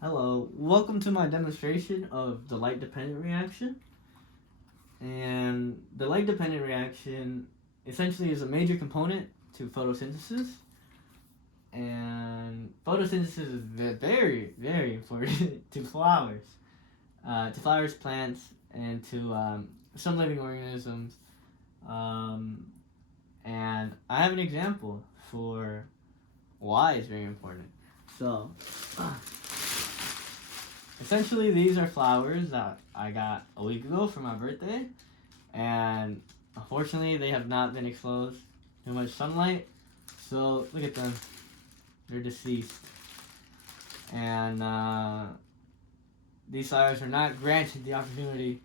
Hello, welcome to my demonstration of the light-dependent reaction. And the light-dependent reaction essentially is a major component to photosynthesis. And photosynthesis is very, very important to flowers, plants, and to some living organisms. Um, and I have an example for why it's very important. So, essentially, these are flowers that I got a week ago for my birthday, and unfortunately, they have not been exposed to much sunlight. So look at them; they're deceased, and these flowers are not granted the opportunity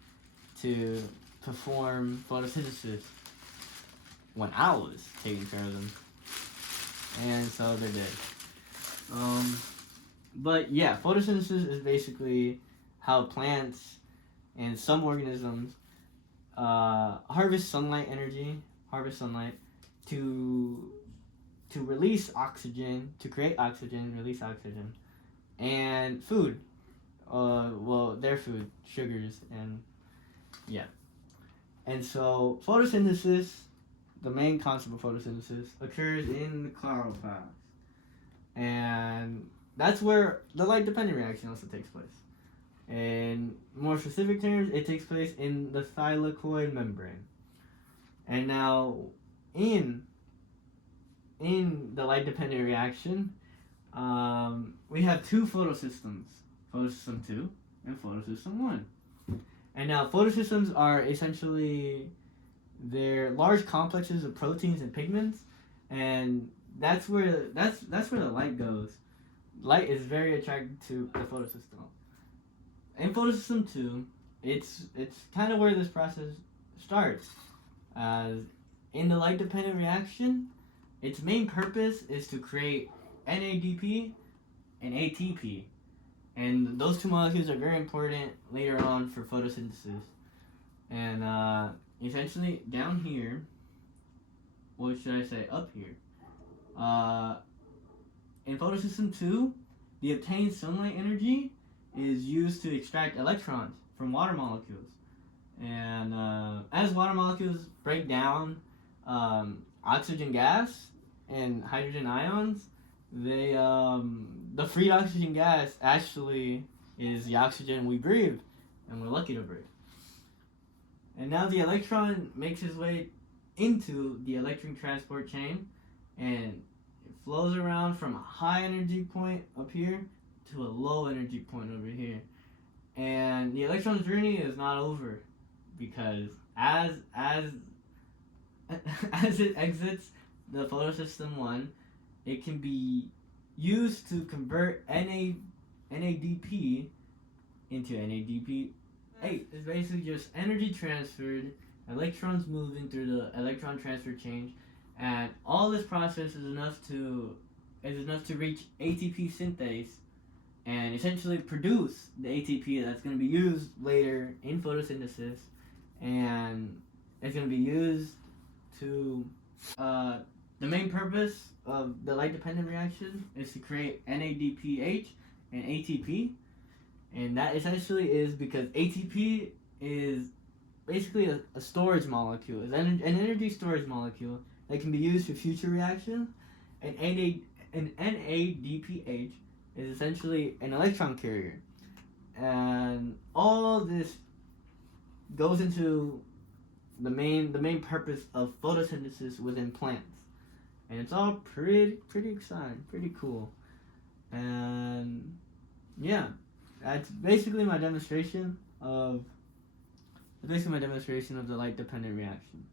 to perform photosynthesis when I was taking care of them, and so they're dead. But yeah, photosynthesis is basically how plants and some organisms harvest sunlight energy, harvest sunlight to release oxygen, to create oxygen, release oxygen, and food. Well, their food, sugars, and yeah. And so photosynthesis, the main concept of photosynthesis, occurs in the chloroplast, and that's where the light-dependent reaction also takes place. In more specific terms, it takes place in the thylakoid membrane. And now, in the light-dependent reaction, we have two photosystems, photosystem 2 and photosystem 1. And now, photosystems are essentially they're large complexes of proteins and pigments, and that's where the light goes. Light is very attracted to the photosystem. In photosystem 2, it's kind of where this process starts. As in the light dependent reaction, its main purpose is to create NADP and ATP. And those two molecules are very important later on for photosynthesis. And essentially, down here, what should I say, up here, in photosystem 2, the obtained sunlight energy is used to extract electrons from water molecules. And as water molecules break down oxygen gas and hydrogen ions, the freed oxygen gas actually is the oxygen we breathe, and we're lucky to breathe. And now the electron makes its way into the electron transport chain, and it flows around from a high energy point up here to a low energy point over here. And the electron's journey is not over, because as as it exits the photosystem 1, it can be used to convert NADP into NADP8. It's basically just energy transferred, electrons moving through the electron transfer chain, and all this process is enough to reach ATP synthase and essentially produce the ATP that's going to be used later in photosynthesis, and it's going to be used to the main purpose of the light dependent reaction is to create NADPH and ATP, and that essentially is because ATP is basically a storage molecule, is an energy storage molecule that can be used for future reactions, and NADPH is essentially an electron carrier. And all this goes into the main purpose of photosynthesis within plants. And it's all pretty exciting, pretty cool. And yeah, that's basically my demonstration of the light dependent reaction.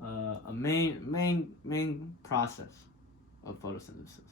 A main process of photosynthesis.